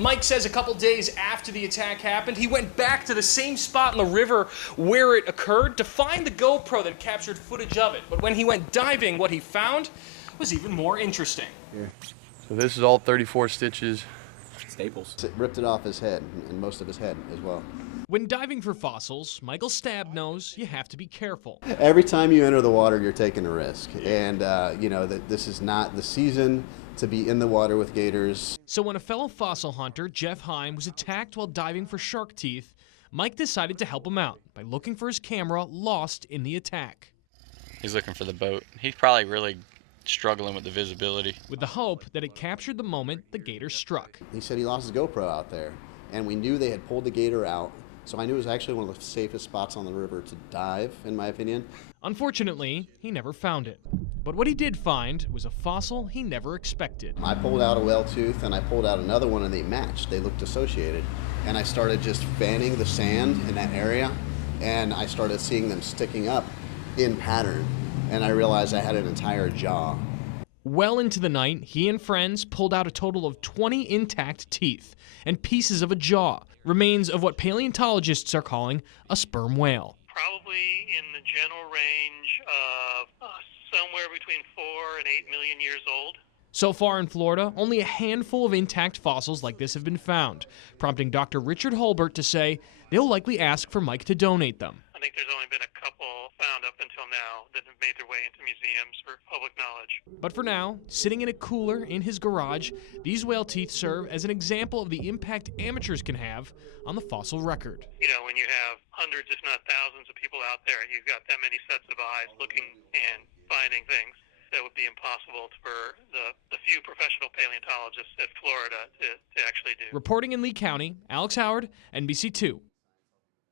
Mike says a couple days after the attack happened, he went back to the same spot in the river where it occurred to find the GoPro that captured footage of it. But when he went diving, what he found was even more interesting. Here. So this is all 34 stitches. Staples. It ripped it off his head, and most of his head as well. When diving for fossils, Michael Stabb knows you have to be careful. Every time you enter the water, you're taking a risk. And, you know, that this is not the season to be in the water with gators. So when a fellow fossil hunter, Jeff Heim, was attacked while diving for shark teeth, Mike decided to help him out by looking for his camera lost in the attack. He's looking for the boat. He's probably really struggling with the visibility. With the hope that it captured the moment the gator struck. He said he lost his GoPro out there, and we knew they had pulled the gator out. So I knew it was actually one of the safest spots on the river to dive, in my opinion. Unfortunately, he never found it. But what he did find was a fossil he never expected. I pulled out a whale tooth, and I pulled out another one, and they matched. They looked associated. And I started just fanning the sand in that area, and I started seeing them sticking up in pattern. And I realized I had an entire jaw. Well into the night, he and friends pulled out a total of 20 intact teeth and pieces of a jaw, remains of what paleontologists are calling a sperm whale. Probably in the general range of somewhere between 4 and 8 million years old. So far in Florida, only a handful of intact fossils like this have been found, prompting Dr. Richard Holbert to say they'll likely ask for Mike to donate them. I think there's only been a couple found up until now that have made their way into museums for public knowledge. But for now, sitting in a cooler in his garage, these whale teeth serve as an example of the impact amateurs can have on the fossil record. You know, when you have hundreds, if not thousands of people out there, you've got that many sets of eyes looking and finding things that would be impossible for the few professional paleontologists at Florida to actually do. Reporting in Lee County, Alex Howard, NBC2.